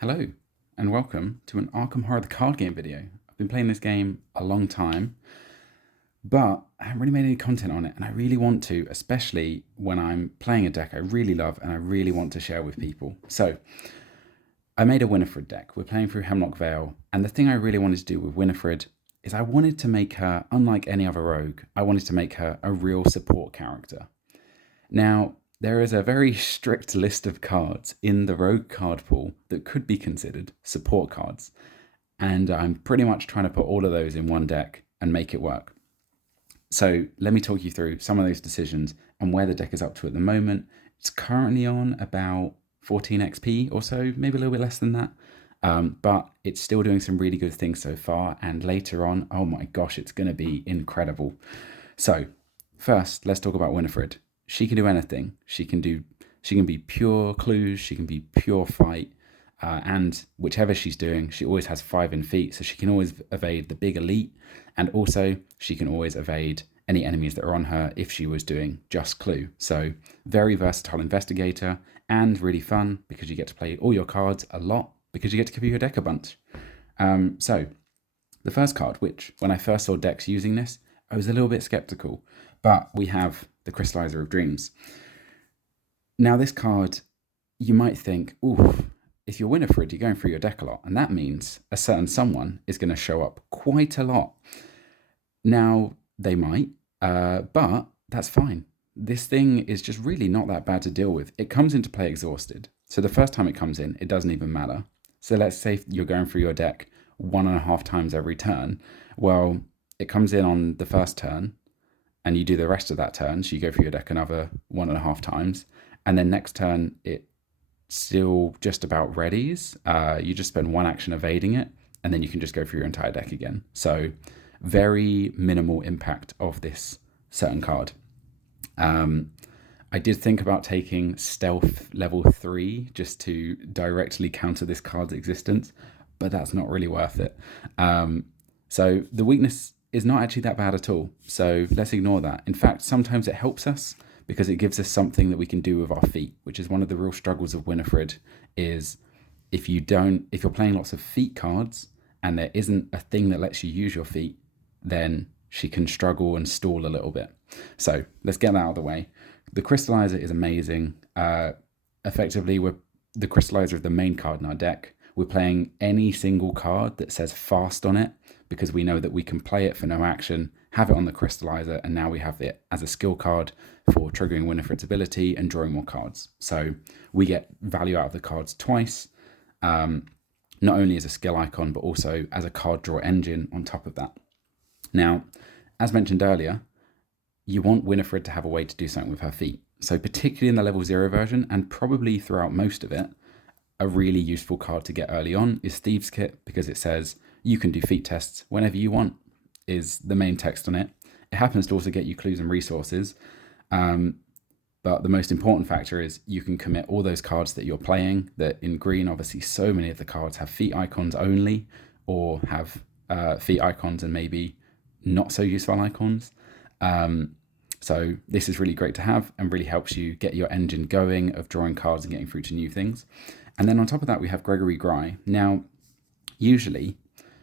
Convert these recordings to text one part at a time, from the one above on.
Hello, and welcome to an Arkham Horror the card game video. I've been playing this game a long time, but I haven't really made any content on it, and I really want to, especially when I'm playing a deck I really love and I really want to share with people. So, I made a Winifred deck. We're playing through Hemlock Vale, and the thing I really wanted to do with Winifred is I wanted to make her, unlike any other rogue, I wanted to make her a real support character. Now, there is a very strict list of cards in the rogue card pool that could be considered support cards, and I'm pretty much trying to put all of those in one deck and make it work. So let me talk you through some of those decisions and where the deck is up to at the moment. It's currently on about 14 XP or so, maybe a little bit less than that. But it's still doing some really good things so far, and later on, oh my gosh, it's going to be incredible. So first, let's talk about Winifred. She can do anything. She can be pure clues, she can be pure fight, and whichever she's doing, she always has 5 in feet, so she can always evade the big elite, and also she can always evade any enemies that are on her if she was doing just clue. So very versatile investigator and really fun because you get to play all your cards a lot because you get to give your deck a bunch. So the first card, which when I first saw decks using this, I was a little bit skeptical, but we have the Crystallizer of Dreams. Now this card, you might think, ooh, if you're Winifred, you're going through your deck a lot, and that means a certain someone is going to show up quite a lot. Now, they might, but that's fine. This thing is just really not that bad to deal with. It comes into play exhausted. So the first time it comes in, it doesn't even matter. So let's say you're going through your deck 1.5 times every turn. Well, it comes in on the first turn, and you do the rest of that turn. So you go through your deck another 1.5 times. And then next turn, it still just about readies. You just spend 1 action evading it, and then you can just go through your entire deck again. So very minimal impact of this certain card. I did think about taking Stealth level 3 just to directly counter this card's existence, but that's not really worth it. So the weakness is not actually that bad at all. So let's ignore that. In fact, sometimes it helps us because it gives us something that we can do with our feet, which is one of the real struggles of Winifred, is if you're playing lots of feet cards and there isn't a thing that lets you use your feet, then she can struggle and stall a little bit. So let's get that out of the way. The Crystallizer is amazing. Effectively, the Crystallizer is the main card in our deck. We're playing any single card that says fast on it because we know that we can play it for no action, have it on the Crystallizer, and now we have it as a skill card for triggering Winifred's ability and drawing more cards. So we get value out of the cards twice, not only as a skill icon, but also as a card draw engine on top of that. Now, as mentioned earlier, you want Winifred to have a way to do something with her feet. So particularly in the level 0 version, and probably throughout most of it, a really useful card to get early on is Thieves' Kit, because it says you can do feet tests whenever you want, is the main text on it. It happens to also get you clues and resources. But the most important factor is you can commit all those cards that you're playing, that in green, obviously, so many of the cards have feet icons only, or have feet icons and maybe not so useful icons. So this is really great to have and really helps you get your engine going of drawing cards and getting through to new things. And then on top of that, we have Gregory Gry. Now, usually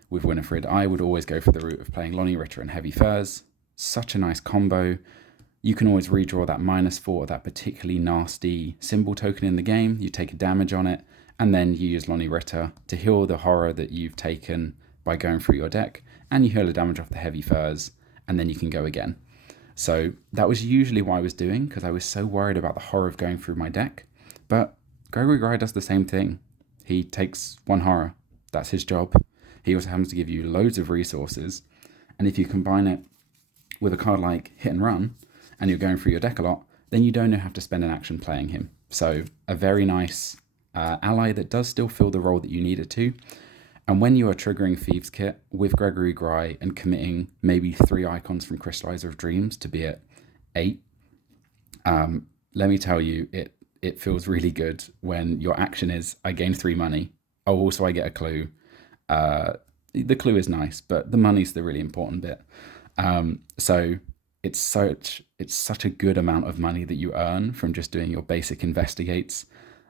with Winifred, I would always go for the route of playing Lonnie Ritter and Heavy Furs. Such a nice combo. You can always redraw that -4 of that particularly nasty symbol token in the game. You take a damage on it, and then you use Lonnie Ritter to heal the horror that you've taken by going through your deck, and you heal the damage off the Heavy Furs, and then you can go again. So that was usually what I was doing because I was so worried about the horror of going through my deck. But Gregory Gry does the same thing. He takes 1 horror. That's his job. He also happens to give you loads of resources. And if you combine it with a card like Hit and Run, and you're going through your deck a lot, then you don't have to spend an action playing him. So a very nice ally that does still fill the role that you need it to. And when you are triggering Thieves' Kit with Gregory Gry and committing maybe 3 icons from Crystallizer of Dreams to be at 8, let me tell you, it feels really good when your action is, I gain 3 money. Oh, also I get a clue. The clue is nice, but the money's the really important bit. So it's such a good amount of money that you earn from just doing your basic investigates.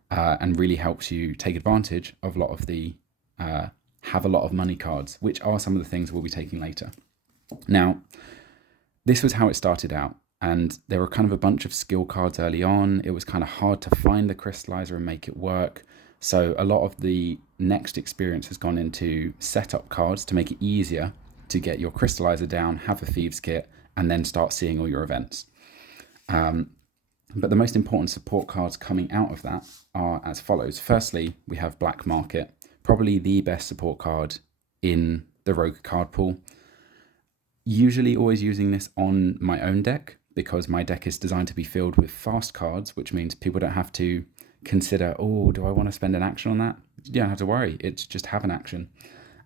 and really helps you take advantage of a lot of the have a lot of money cards, which are some of the things we'll be taking later. Now, this was how it started out, and there were kind of a bunch of skill cards early on. It was kind of hard to find the crystallizer and make it work. So a lot of the next experience has gone into setup cards to make it easier to get your crystallizer down, have a thieves kit, and then start seeing all your events. But the most important support cards coming out of that are as follows. Firstly, we have Black Market, probably the best support card in the Rogue card pool. Usually always using this on my own deck because my deck is designed to be filled with fast cards, which means people don't have to consider, oh, do I want to spend an action on that? You don't have to worry. It's just have an action.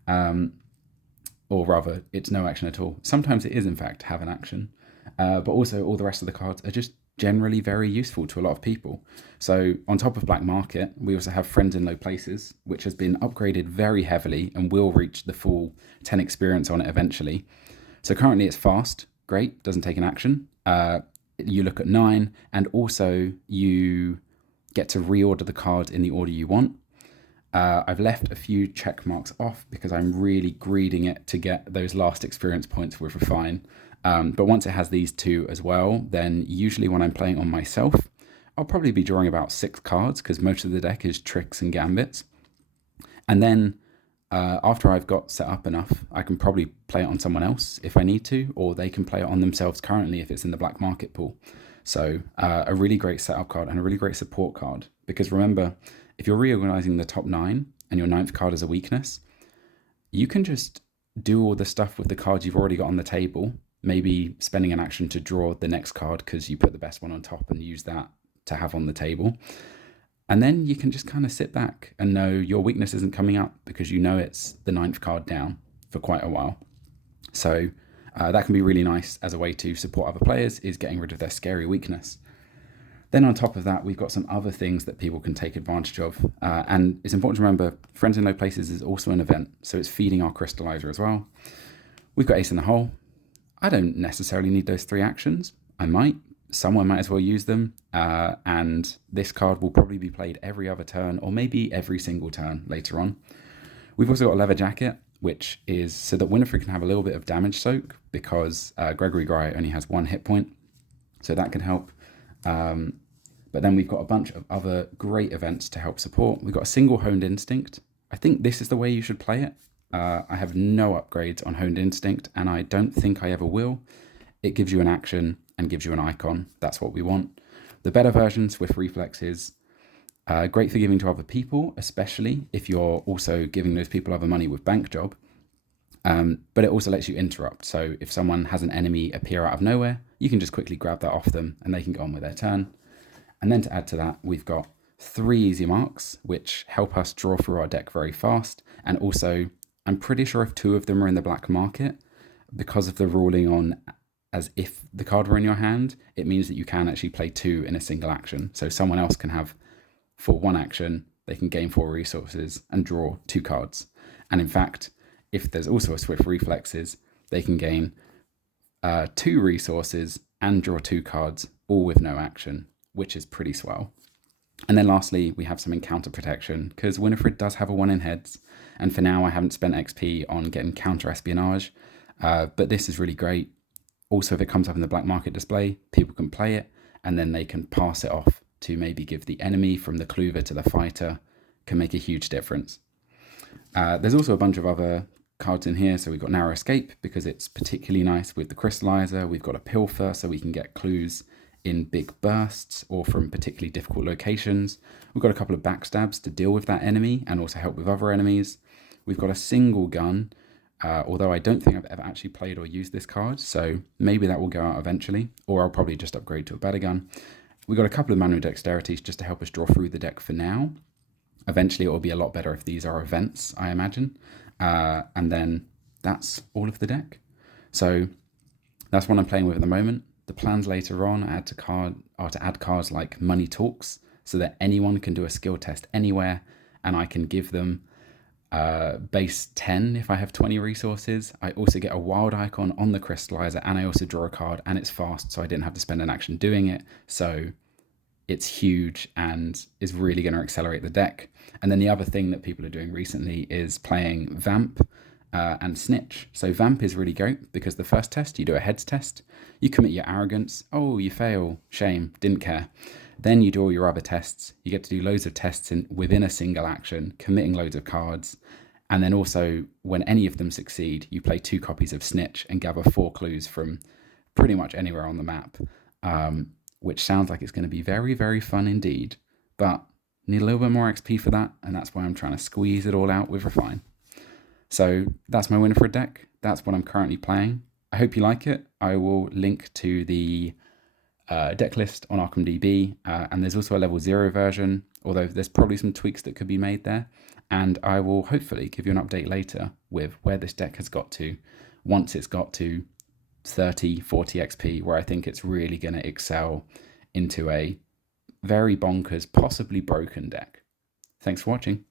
Or rather, it's no action at all. Sometimes it is, in fact, have an action. But also all the rest of the cards are just generally very useful to a lot of people. So on top of Black Market, we also have Friends in Low Places, which has been upgraded very heavily and will reach the full 10 experience on it eventually. So currently it's fast, great, doesn't take an action. You look at 9, and also you get to reorder the cards in the order you want. I've left a few check marks off because I'm really greeding it to get those last experience points with Refine. But once it has these two as well, then usually when I'm playing on myself, I'll probably be drawing about 6 cards because most of the deck is tricks and gambits. And then after I've got set up enough, I can probably play it on someone else if I need to, or they can play it on themselves currently if it's in the Black Market pool. So a really great setup card and a really great support card. Because remember, if you're reorganizing the top 9 and your 9th card is a weakness, you can just do all the stuff with the cards you've already got on the table, maybe spending an action to draw the next card because you put the best one on top and use that to have on the table. And then you can just kind of sit back and know your weakness isn't coming up because you know it's the 9th card down for quite a while. So that can be really nice as a way to support other players, is getting rid of their scary weakness. Then on top of that, we've got some other things that people can take advantage of. And it's important to remember, Friends in Low Places is also an event, so it's feeding our crystallizer as well. We've got Ace in the Hole. I don't necessarily need those 3 actions. I might. Someone might as well use them. And this card will probably be played every other turn, or maybe every single turn later on. We've also got a Leather Jacket, which is so that Winifred can have a little bit of damage soak because Gregory Gry only has 1 hit point. So that can help. But then we've got a bunch of other great events to help support. We've got a single Honed Instinct. I think this is the way you should play it. I have no upgrades on Honed Instinct, and I don't think I ever will. It gives you an action and gives you an icon. That's what we want. The better version, Swift Reflex, is great for giving to other people, especially if you're also giving those people other money with Bank Job. But it also lets you interrupt. So if someone has an enemy appear out of nowhere, you can just quickly grab that off them and they can go on with their turn. And then to add to that, we've got 3 easy marks, which help us draw through our deck very fast. And also, I'm pretty sure if 2 of them are in the Black Market, because of the ruling on as if the card were in your hand, it means that you can actually play 2 in a single action. So someone else can have, for 1 action, they can gain 4 resources and draw 2 cards. And in fact, if there's also a Swift Reflexes, they can gain 2 resources and draw 2 cards, all with no action, which is pretty swell. And then lastly, we have some encounter protection, because Winifred does have a 1 in heads, and for now I haven't spent XP on getting counter espionage, but this is really great. Also, if it comes up in the Black Market display, people can play it, and then they can pass it off to maybe give the enemy from the Clover to the fighter, can make a huge difference. There's also a bunch of other cards in here. So we've got Narrow Escape because it's particularly nice with the crystallizer. We've got a Pilfer so we can get clues in big bursts or from particularly difficult locations. We've got a couple of backstabs to deal with that enemy and also help with other enemies. We've got a single gun, although I don't think I've ever actually played or used this card, so maybe that will go out eventually, or I'll probably just upgrade to a better gun. We've got a couple of manual dexterities just to help us draw through the deck for now. Eventually it will be a lot better if these are events, I imagine. And then that's all of the deck. So that's what I'm playing with at the moment. The plans later on are to add cards like Money Talks, so that anyone can do a skill test anywhere, and I can give them base 10 if I have 20 resources. I also get a wild icon on the crystallizer, and I also draw a card, and it's fast, so I didn't have to spend an action doing it. So it's huge and is really going to accelerate the deck. And then the other thing that people are doing recently is playing Vamp and Snitch. So Vamp is really great because the first test, you do a heads test, you commit your arrogance, oh, you fail, shame, didn't care. Then you do all your other tests, you get to do loads of tests within a single action, committing loads of cards. And then also, when any of them succeed, you play 2 copies of Snitch and gather 4 clues from pretty much anywhere on the map, which sounds like it's going to be very, very fun indeed. But need a little bit more XP for that, and that's why I'm trying to squeeze it all out with Refine. So that's my Winifred deck. That's what I'm currently playing. I hope you like it. I will link to the deck list on ArkhamDB, and there's also a level 0 version, although there's probably some tweaks that could be made there. And I will hopefully give you an update later with where this deck has got to once it's got to 30, 40 XP, where I think it's really going to excel into a very bonkers, possibly broken deck. Thanks for watching.